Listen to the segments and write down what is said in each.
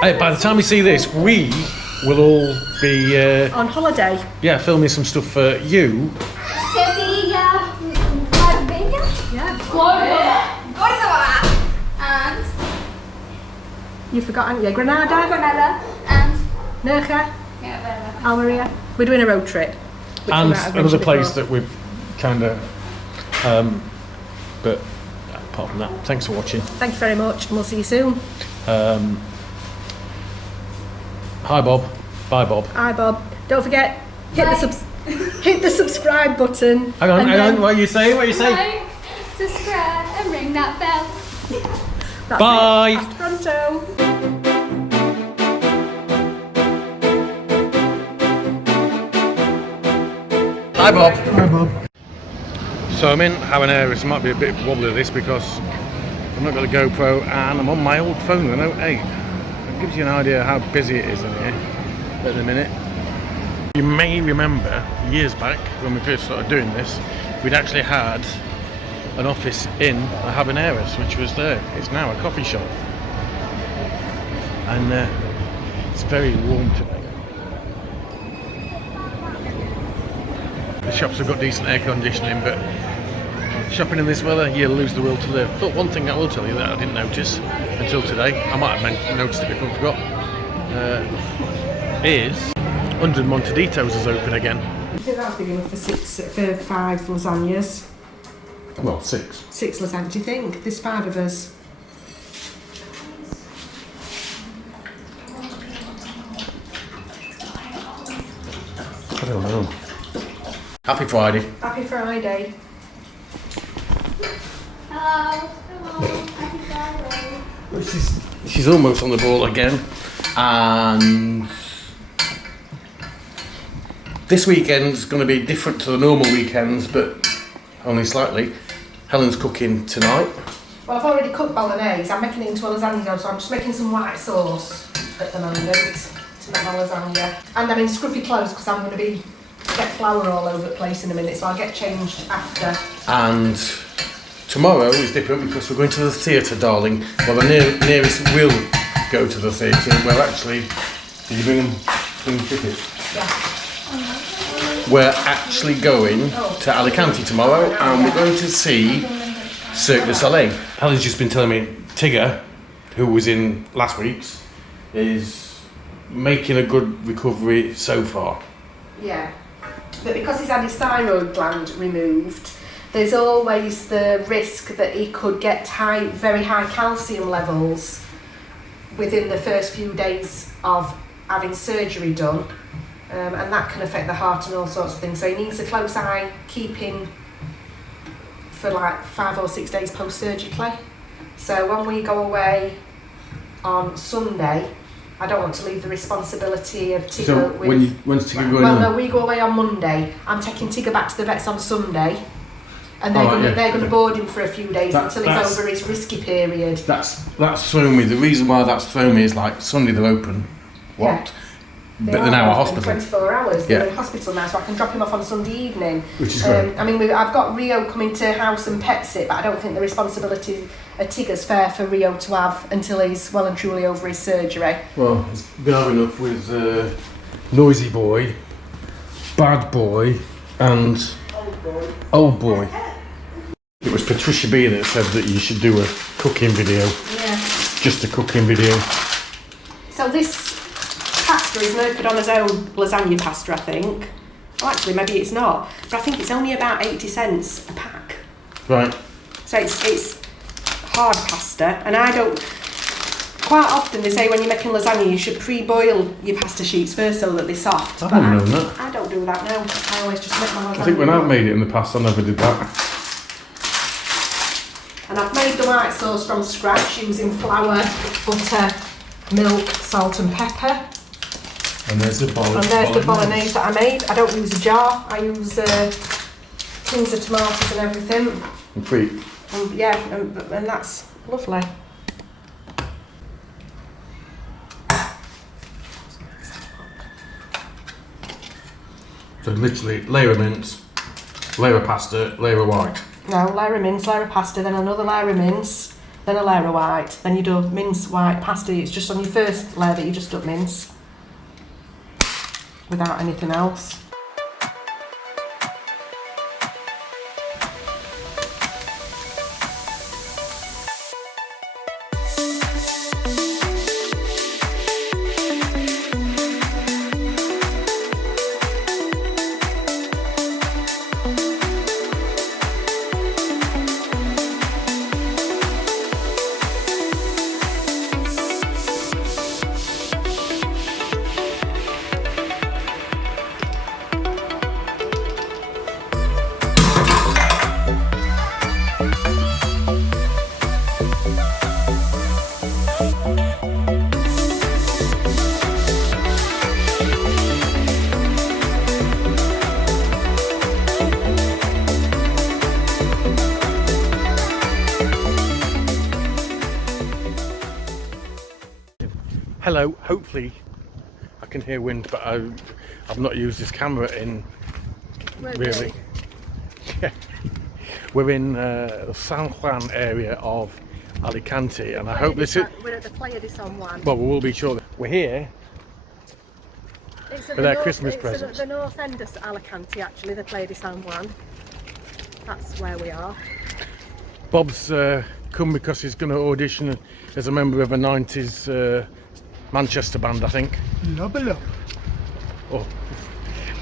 By the time we see this, we will all be on holiday. Yeah, filming some stuff for you. Sevilla, Marbella, Córdoba, and You've forgotten, yeah, Granada, and Nerja, Almeria. We're doing a road trip. And another place that we've kind of, but apart from that, thanks for watching. Thank you very much, and we'll see you soon. Hi Bob, bye Bob. Hi Bob. Don't forget, hit the subscribe button. Hang on, what are you saying? like, subscribe, and ring that bell. Bye. Hasta pronto. Hi Bob. Hi Bob. So I'm in Habaneras. It might be a bit wobbly this because I've not got a GoPro and I'm on my old phone, the Note 8. It gives you an idea how busy it is in here at the minute. You may remember years back when we first started doing this, we'd actually had an office in the Habaneras, which was there. It's now a coffee shop. And it's very warm today. The shops have got decent air conditioning, but shopping in this weather, you lose the will to live. But one thing I will tell you that I didn't notice until today, I might have noticed it before I forgot, is 100 Montaditos is open again. I think that's big enough for 5 lasagnas. Well, 6. 6 lasagnas, do you think? There's 5 of us. I don't know. Happy Friday. Happy Friday. Hello, happy Friday. She's almost on the ball again, and this weekend's going to be different to the normal weekends, but only slightly. Helen's cooking tonight. Well, I've already cooked bolognese. I'm making it into a lasagna, so I'm just making some white sauce at the moment to make my lasagna. And I'm in scruffy clothes because I'm going to get flour all over the place in a minute, so I'll get changed after. And tomorrow is different because we're going to the theatre, darling. Well, the nearest will go to the theatre. Well, actually, did you bring tickets? Yeah. We're actually going to Alicante tomorrow, and we're going to see Cirque du Soleil. Helen's just been telling me Tigger, who was in last week's, is making a good recovery so far. Yeah, but because he's had his thyroid gland removed, there's always the risk that he could get very high calcium levels within the first few days of having surgery done, and that can affect the heart and all sorts of things. So he needs a close eye keeping for like 5 or 6 days post-surgically. So when we go away on Sunday, I don't want to leave the responsibility of Tigger. So when's Tigger going on? Well, no, we go away on Monday. I'm taking Tigger back to the vets on Sunday, and they're going to board him for a few days until he's over his risky period. That's thrown me. The reason why that's thrown me is like Sunday they're open. What? Yeah. But they're now at hospital. 24 hours. They're in hospital now, so I can drop him off on Sunday evening. Which is great. I mean, I've got Rio coming to house and pets it, but I don't think the responsibility of Tigger's fair for Rio to have until he's well and truly over his surgery. Well, it's been hard enough with Noisy Boy, Bad Boy, and Old Boy. It was Patricia B that said that you should do a cooking video. Yeah. Just a cooking video. So this pasta is Mercadonna's own lasagna pasta, I think. Oh, actually, maybe it's not. But I think it's only about 80 cents a pack. Right. So it's hard pasta, and I don't... Quite often they say when you're making lasagna you should pre-boil your pasta sheets first so that they're soft. I haven't known that. I don't do that now. I always just make my lasagna. I think when I've made it in the past I never did that. And I've made the white sauce from scratch using flour, butter, milk, salt and pepper. And there's the bolognese. And there's the bolognese that I made. I don't use a jar. I use tins of tomatoes and everything. And free. And yeah, and that's lovely. So literally layer of mince, layer of pasta, layer of white. No, layer of mince, layer of pasta, then another layer of mince, then a layer of white, then you do mince white pasty. It's just on your first layer that you just do mince without anything else. Hello, hopefully I can hear wind, but I've not used this camera in really. Yeah. We're in the San Juan area of Alicante, and I hope this is. We're at the Playa San Juan. Well, we will be sure. We're here for their Christmas presents. It's at the north end of Alicante, actually, the Playa San Juan. That's where we are. Bob's come because he's going to audition as a member of a 90s Manchester band, I think. Lubba. Oh,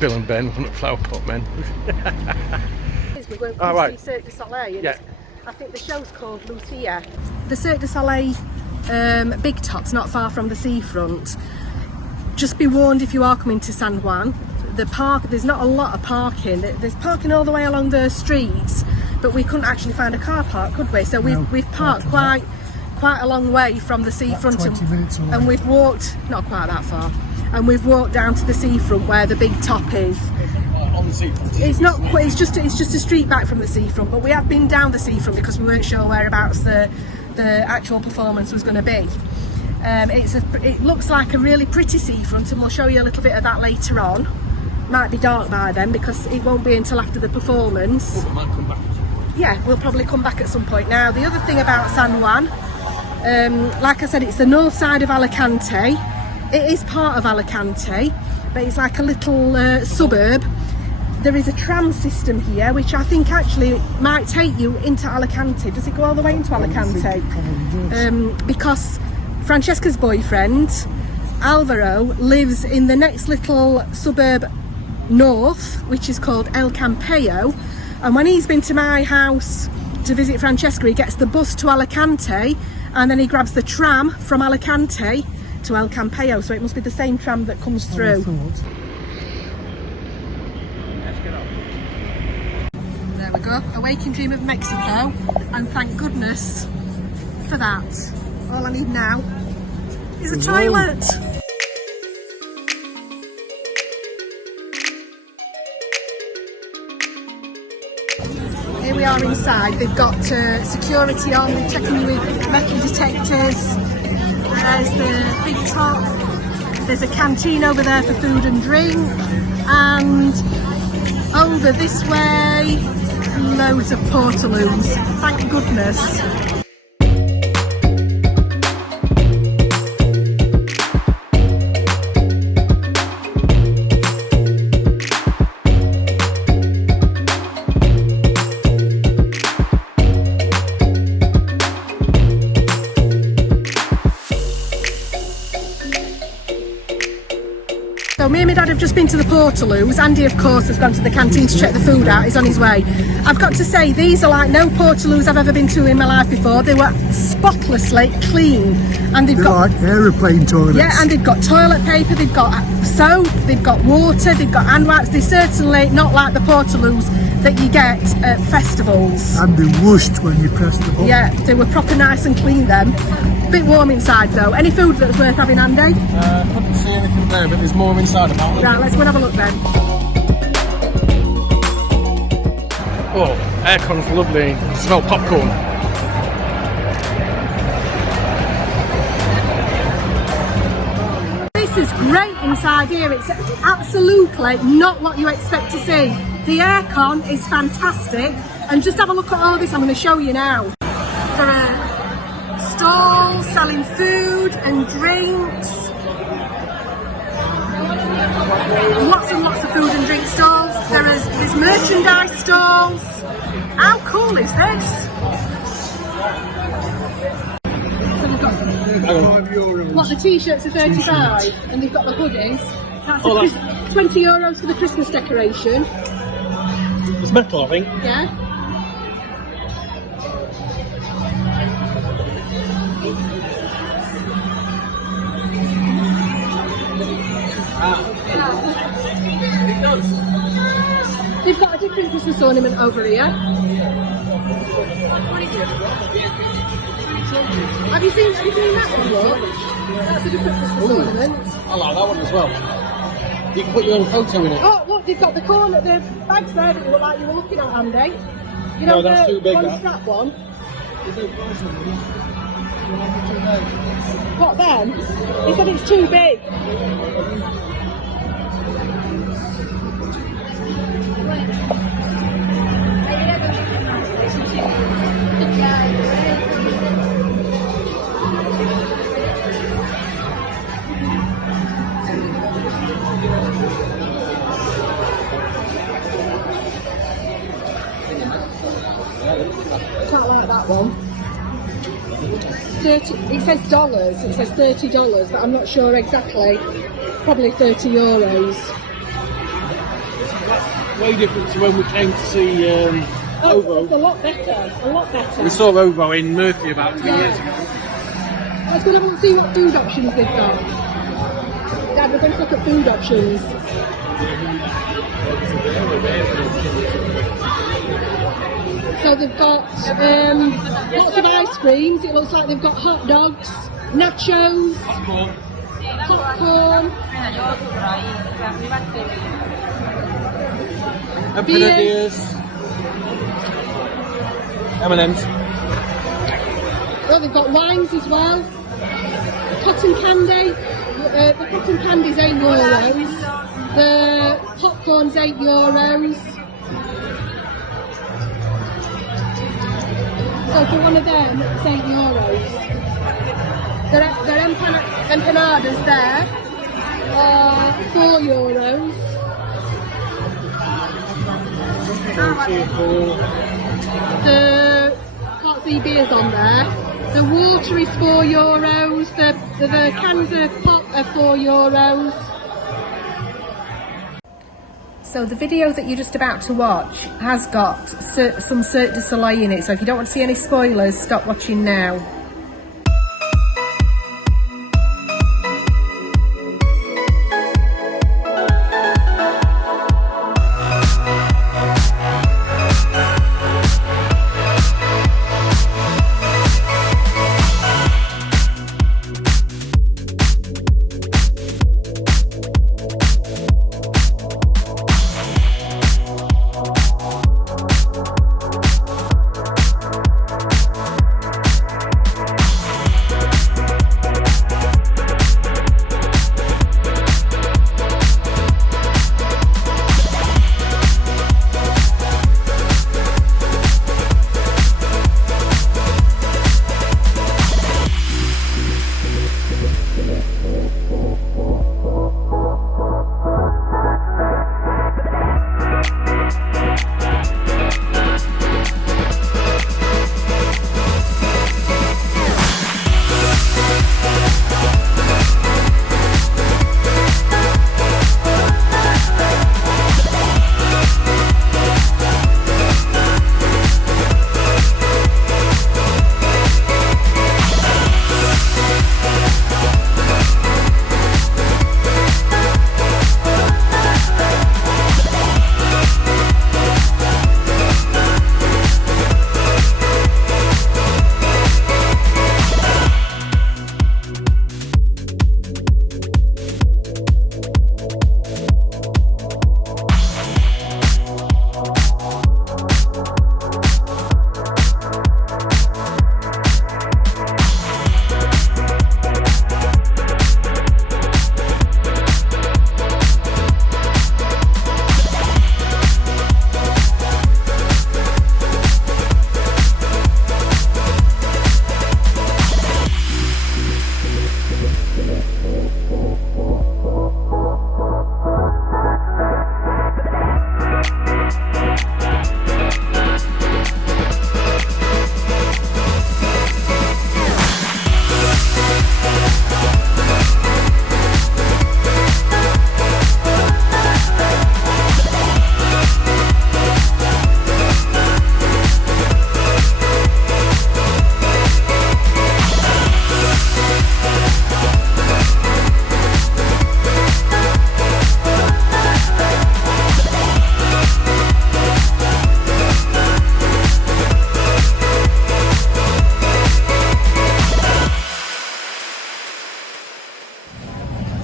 Bill and Ben, one of Flower Pot Men. We're going to see Cirque du Soleil. Yeah. I think the show's called Luzia. The Cirque du Soleil big top's not far from the seafront. Just be warned if you are coming to San Juan. There's not a lot of parking. There's parking all the way along the streets, but we couldn't actually find a car park, could we? So we've parked quite a long way from the seafront, 20 minutes away. and we've walked not quite that far, and we've walked down to the seafront where the big top is. On the seafront. It's not quite. It's just a street back from the seafront, but we have been down the seafront because we weren't sure whereabouts the actual performance was going to be. It looks like a really pretty seafront, and we'll show you a little bit of that later on. Might be dark by then because it won't be until after the performance. Oh, might come back. Yeah, we'll probably come back at some point. Now, the other thing about San Juan, like I said, it's the north side of Alicante. It is part of Alicante, but it's like a little suburb. There is a tram system here, which I think actually might take you into Alicante. Does it go all the way into Alicante? Because Francesca's boyfriend, Alvaro, lives in the next little suburb north, which is called El Campello. And when he's been to my house to visit Francesca, he gets the bus to Alicante, and then he grabs the tram from Alicante to El Campello. So it must be the same tram that comes through. There we go, a waking dream of Mexico, and thank goodness for that. All I need now is a toilet. Here we are inside. They've got security on, they're checking you with metal detectors. There's the big top. There's a canteen over there for food and drink. And over this way, loads of portaloos. Thank goodness. So me and my dad have just been to the portaloos. Andy, of course, has gone to the canteen to check the food out. He's on his way. I've got to say, these are like no portaloos I've ever been to in my life before. They were spotlessly clean, and they've got like aeroplane toilets. Yeah, and they've got toilet paper, they've got soap, they've got water, they've got hand wipes. They're certainly not like the portaloos that you get at festivals. And they whooshed when you press the button. Yeah, they were proper nice and clean then. A bit warm inside though. Any food that was worth having, Andy? Couldn't see anything there, but there's more inside apparently. Right, let's go and have a look then. Oh, aircon's lovely. Smell popcorn. This is great inside here. It's absolutely not what you expect to see. The aircon is fantastic, and just have a look at all of this. I'm going to show you now. stalls selling food and drinks. Lots and lots of food and drink stalls. There's merchandise stalls. How cool is this? So we've got what, the t-shirts are 35 and they've got the hoodies. That's €20 for the Christmas decoration. It's metal, I think. Yeah. They've got a different Christmas ornament over here. Have you seen that one, look? That's a different Christmas ornament. I like that one as well. You can put your own photo in it. Oh, look, they've got the corner, the bags there that you look like you were looking at, Andy. You know, No, that's too big, one that. strap one. What then? He said it's too big. Can't like that one. 30, it says dollars, it says $30, but I'm not sure exactly. Probably €30. Way different to when we came to see Ovo. It's a lot better, a lot better. We saw Ovo in Murphy about 2 years ago. Let's go and have a look and see what food options they've got. Dad, we're going to look at food options. So they've got lots of ice creams. It looks like they've got hot dogs, nachos, popcorn, Empanadas, M&M's. Oh, they've got wines as well. Cotton candy. The cotton candy's €8. The popcorn's €8. So for one of them, it's €8. Their empanadas there are €4. The can't see beers on there. The water is €4. The cans of pop are €4. So the video that you're just about to watch has got some Cirque du Soleil in it, so if you don't want to see any spoilers, stop watching now.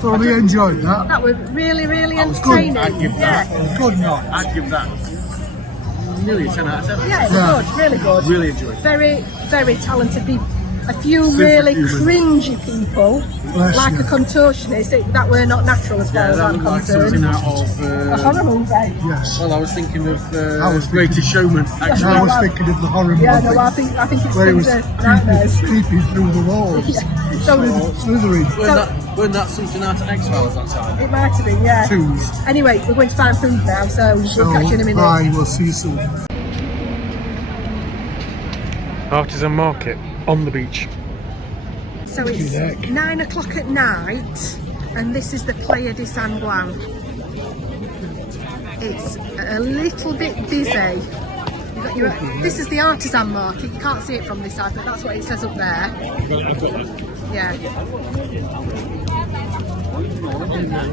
Thoroughly enjoyed that. That was really, really That was good. entertaining. I'd give that. Yeah, Good night. I'd give that nearly a 10 out of 10. yeah, it was Yeah. good, really good. Really enjoyed it. Very, very talented people. A few Super really human. cringy people, Bless like you. a contortionist, that were not natural as far Yeah, as that I'm looked like something concerned. out of. A horror movie. Yes. Well, I was thinking of I was Greatest thinking- Showman, actually. I was thinking of the horror Yeah, movie. no, I think it's where he was things are nightmares. creeping through the walls. So Slithering. Weren't that something out of X-Files that time? it might have been, yeah. Twos. Anyway, we're going to find food now, so we'll catch you in a minute. Bye, we'll see you soon. Artisan market on the beach. So it's 9 o'clock at night, and this is the Playa San Juan. It's a little bit busy. This is the artisan market. You can't see it from this side, but that's what it says up there. Yeah.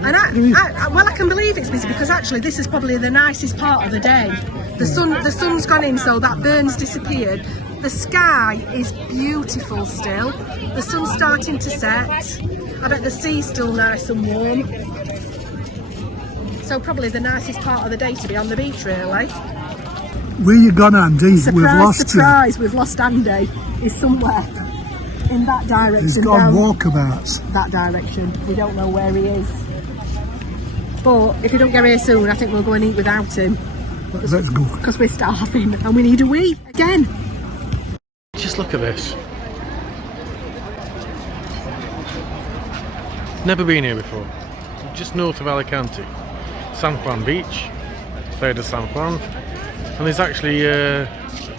And I can believe it's busy because actually this is probably the nicest part of the day. The sun's gone in, so that burn's disappeared. The sky is beautiful still. The sun's starting to set. I bet the sea's still nice and warm. So probably the nicest part of the day to be on the beach, really. Where you gone, Andy? We've lost Surprise, we've lost Andy. He's somewhere in that direction. you. He's gone down walkabouts. that direction. We don't know where he is. But if he don't get here soon, I think we'll go and eat without him. Let's go. Because we're starving and we need a wee again. Just look at this. Never been here before. Just north of Alicante. San Juan Beach. Playa San Juan. And there's actually,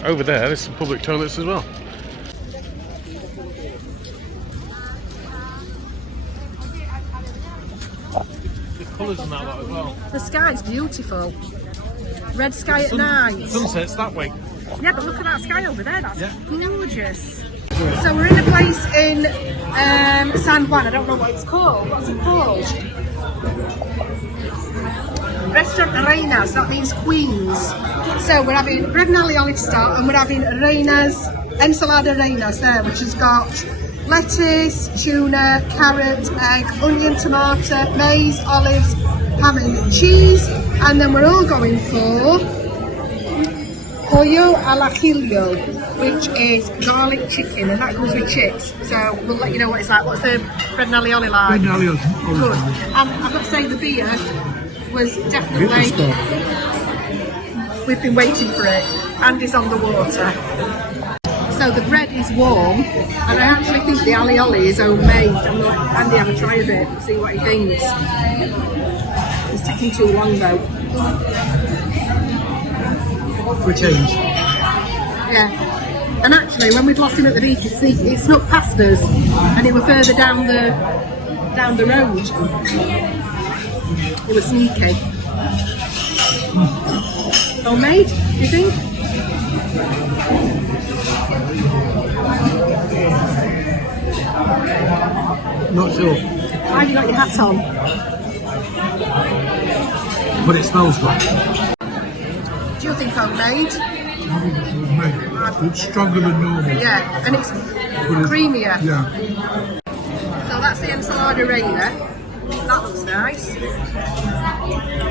over there's some public toilets as well. The colours and that lot as well. The sky's beautiful. Red sky at night. Sunset's that way. Yeah, but look at that sky over there. That's Yeah. gorgeous. So we're in a place in San Juan. I don't know what it's called. What's it called? Restaurante Reinas. That means queens. So we're having bread and alioli to start, and we're having Reinas, ensalada Reinas there, which has got lettuce, tuna, carrot, egg, onion, tomato, maize, olives, ham and cheese. And then we're all going for pollo al ajillo, which is garlic chicken, and that goes with chips. So we'll let you know what it's like. What's the bread and alioli like? Good. And I've got to say the beer was definitely. We've been waiting for it. Andy's on the water. So the bread is warm, and I actually think the alioli is homemade. I'm going to let Andy have a try of it and see what he thinks. It's taking too long though. For a change. Yeah. And actually, when we'd lost him at the beach, it snuck past us, and it was further down the road. It was sneaky. Homemade, do you think? Not sure. Why have you got your hat on? But it smells good. Do you think homemade? I think it was made. It's stronger than normal. Yeah, and it's creamier. Yeah. So that's the ensalada reina. That looks nice.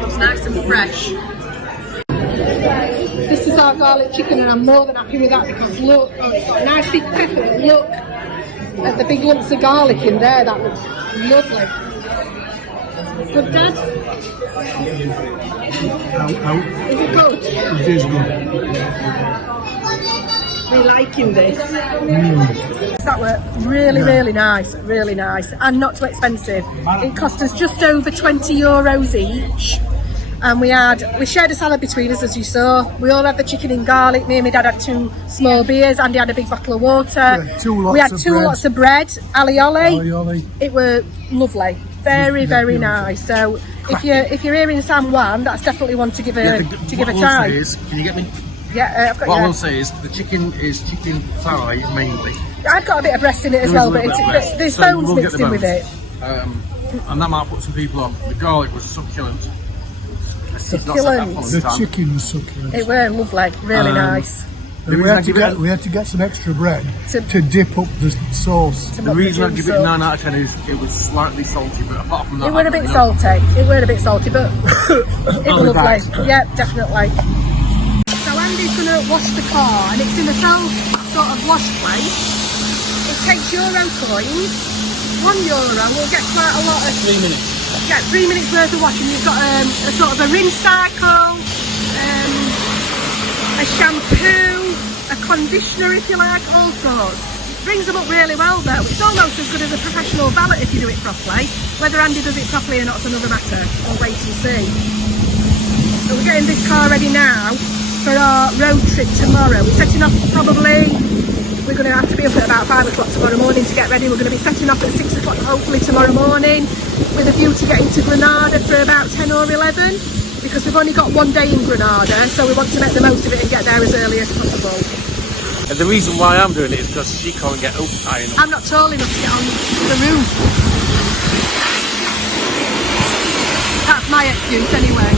Looks nice and fresh. This is our garlic chicken, and I'm more than happy with that because look, it's got a nice big pepper. Look at the big lumps of garlic in there. That looks lovely. Good, Dad? Is it good? It is good. We're liking this. That were really nice, and not too expensive. It cost us just over €20 each, and we shared a salad between us, as you saw. We all had the chicken in garlic. Me and my dad had 2 small beers. Andy had a big bottle of water. Yeah, we had two lots of bread, alioli. It were lovely, very nice. So if you're here in San Juan, that's definitely one to give a try. Can you get me? Yeah, I've got What I you. will say is the chicken is chicken thigh mainly. I've got a bit of breast in it as well, but there's bones mixed in with it. And that might put some people off. The garlic was succulent. Succulent. The chicken was succulent. It were lovely, really nice. We had to get some extra bread to dip up the sauce. The reason I give it a 9 out of 10 is it was slightly salty, but apart from that... It were a bit salty. It were a bit salty, but it was lovely. Yeah, definitely. So Andy's going to wash the car, and it's in a self sort of wash place. It takes euro coins. €1 will get quite a lot of... 3 minutes. Yeah, 3 minutes worth of washing. You've got a sort of a rinse cycle, a shampoo, a conditioner if you like, all sorts. Brings them up really well though. It's almost as good as a professional valet if you do it properly. Whether Andy does it properly or not is another matter. I'll wait and see. So we're getting this car ready now for our road trip tomorrow. We're setting off probably, we're going to have to be up at about 5 o'clock tomorrow morning to get ready. We're going to be setting off at 6 o'clock hopefully tomorrow morning with a view to getting to Granada for about 10 or 11 because we've only got 1 day in Granada, so we want to make the most of it and get there as early as possible. And the reason why I'm doing it is because she can't get up high enough. I'm not tall enough to get on the roof. That's my excuse anyway.